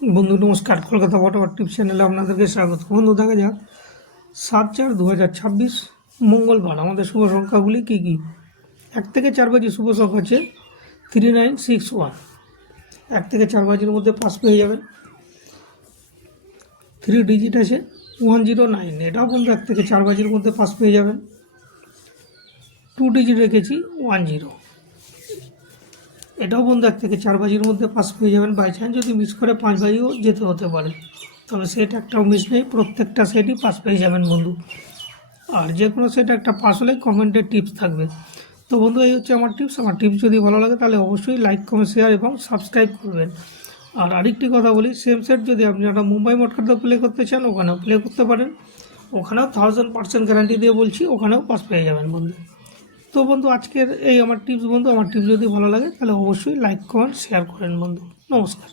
বন্ধু নমস্কার, Kolkata photographer tips চ্যানেলে আপনাদেরকে স্বাগত। বন্ধু দেখা যাক 7/4/2026 মঙ্গলবার আমাদের শুভ সংখ্যাগুলি কী কী। 1 থেকে 4 বাজি শুভ সংখ্যা হচ্ছে 3961। 1 থেকে 4 বাজির মধ্যে পাস পেয়ে যাবেন। 3 ডিজিট আছে 109, এটাও বন্ধু 1 থেকে 4 বাজির মধ্যে পাস পেয়ে যাবেন। 2 ডিজিট রেখেছি 10, এটাও বন্ধু 1 থেকে 4 বাজির মধ্যে পাস পেয়ে যাবেন। বাই চান্স যদি মিস করে 5 বাজিও যেতে হতে পারে, তবে সেট একটাও মিস নেই, প্রত্যেকটা সেটই পাস পেয়ে যাবেন বন্ধু। আর যে কোনো সেট একটা পাস হলে কমেন্টে টিপস থাকবে। তো বন্ধু এই হচ্ছে আমার টিপস। আমার টিপস যদি ভালো লাগে তাহলে অবশ্যই লাইক, কমেন্ট, শেয়ার এবং সাবস্ক্রাইব করবেন। আর আরেকটি কথা বলি, সেম সেট যদি আপনারা মুম্বাই মটকাতে প্লে করতে চান ওখানেও প্লে করতে পারেন। ওখানেও 1000% গ্যারান্টি দিয়ে বলছি, ওখানেও পাস পেয়ে যাবেন বন্ধু। তো বন্ধু আজকের এই আমার টিপস বন্ধু, আমার টিপস যদি ভালো লাগে তাহলে অবশ্যই লাইক, কমেন্ট, শেয়ার করেন বন্ধু। নমস্কার।